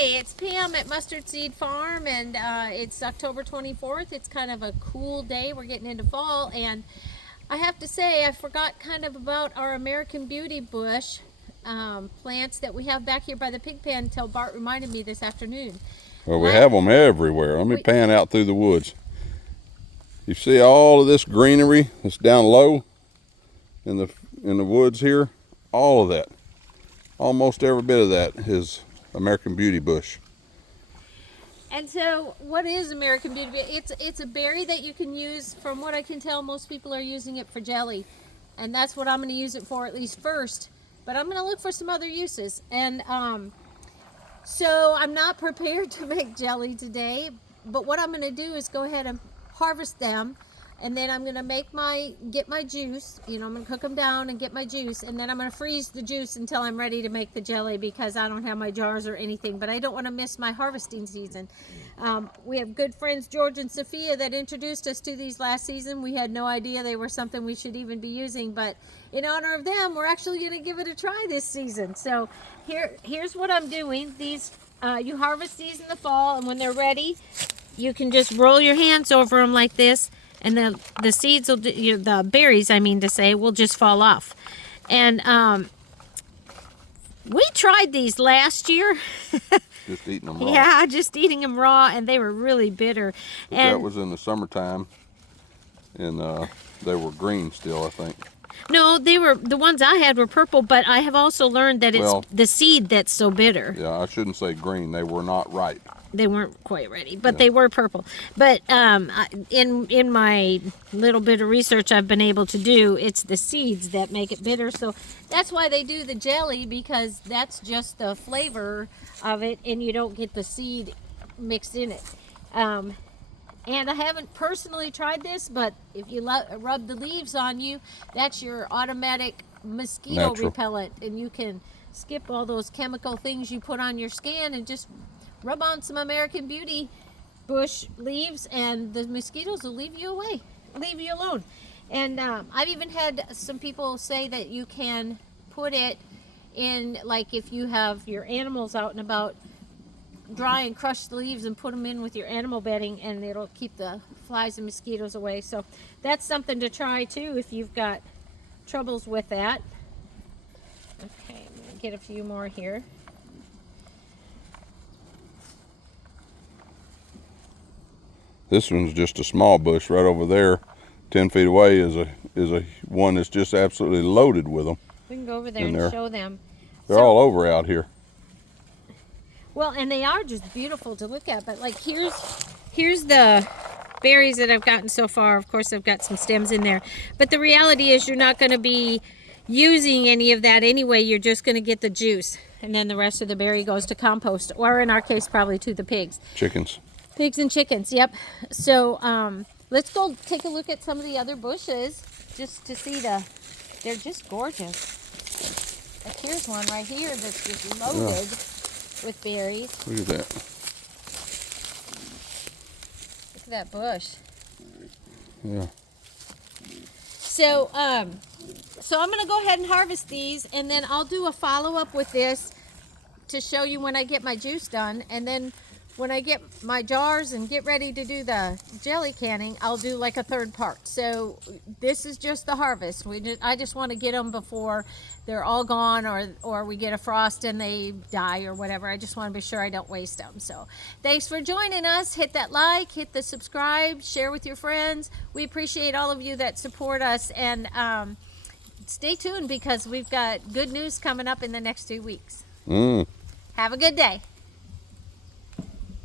Hey, it's Pam at Mustard Seed Farm, and it's October 24th. It's kind of a cool day. We're getting into fall, and I have to say I forgot kind of about our American Beauty bush plants that we have back here by the pig pen until Bart reminded me this afternoon. Well, we have them everywhere. Let me pan out through the woods. You see all of this greenery that's down low in the woods here? All of that. Almost every bit of that is American Beauty bush. And so what is American Beauty? It's a berry that you can use. From what I can tell, most people are using it for jelly, and that's what I'm going to use it for, at least first. But I'm going to look for some other uses. And so I'm not prepared to make jelly today, but what I'm going to do is go ahead and harvest them, and then I'm going to get my juice. I'm going to cook them down and get my juice, and then I'm going to freeze the juice until I'm ready to make the jelly, because I don't have my jars or anything, but I don't want to miss my harvesting season. We have good friends George and Sophia that introduced us to these last season. We had no idea they were something we should even be using, but in honor of them, we're actually going to give it a try this season. So here's what I'm doing. These you harvest these in the fall, and when they're ready, you can just roll your hands over them like this, and the seeds will, the berries, I mean to say, will just fall off. And we tried these last year. Just eating them raw. Yeah, just eating them raw, and they were really bitter. And that was in the summertime, and they were green still, I think. No, the ones I had were purple, but I have also learned that it's the seed that's so bitter. Yeah, I shouldn't say green. They were not ripe. They weren't quite ready, but they were purple. But in my little bit of research I've been able to do, it's the seeds that make it bitter. So that's why they do the jelly, because that's just the flavor of it, and you don't get the seed mixed in it. And I haven't personally tried this, but if you rub the leaves on you, that's your automatic mosquito repellent, and you can skip all those chemical things you put on your skin and just rub on some American Beauty bush leaves, and the mosquitoes will leave you alone. And I've even had some people say that you can put it in, like if you have your animals out and about, dry and crush the leaves and put them in with your animal bedding, and it'll keep the flies and mosquitoes away. So that's something to try too if you've got troubles with that. Okay, I'm going to get a few more here. This one's just a small bush right over there. 10 feet away is a one that's just absolutely loaded with them. We can go over there and show them. They're all over out here. Well, and they are just beautiful to look at. But like here's the berries that I've gotten so far. Of course, I've got some stems in there. But the reality is you're not going to be using any of that anyway. You're just going to get the juice. And then the rest of the berry goes to compost, or in our case, probably to the pigs. Chickens. Pigs and chickens, yep. So let's go take a look at some of the other bushes just to see they're just gorgeous. Like here's one right here that's just loaded with berries. Look at that. Look at that bush. Yeah. So I'm going to go ahead and harvest these, and then I'll do a follow-up with this to show you when I get my juice done, and then when I get my jars and get ready to do the jelly canning, I'll do like a third part. So this is just the harvest. I just want to get them before they're all gone, or we get a frost and they die or whatever. I just want to be sure I don't waste them. So thanks for joining us. Hit that like, hit the subscribe, share with your friends. We appreciate all of you that support us, and stay tuned because we've got good news coming up in the next 2 weeks. Have a good day.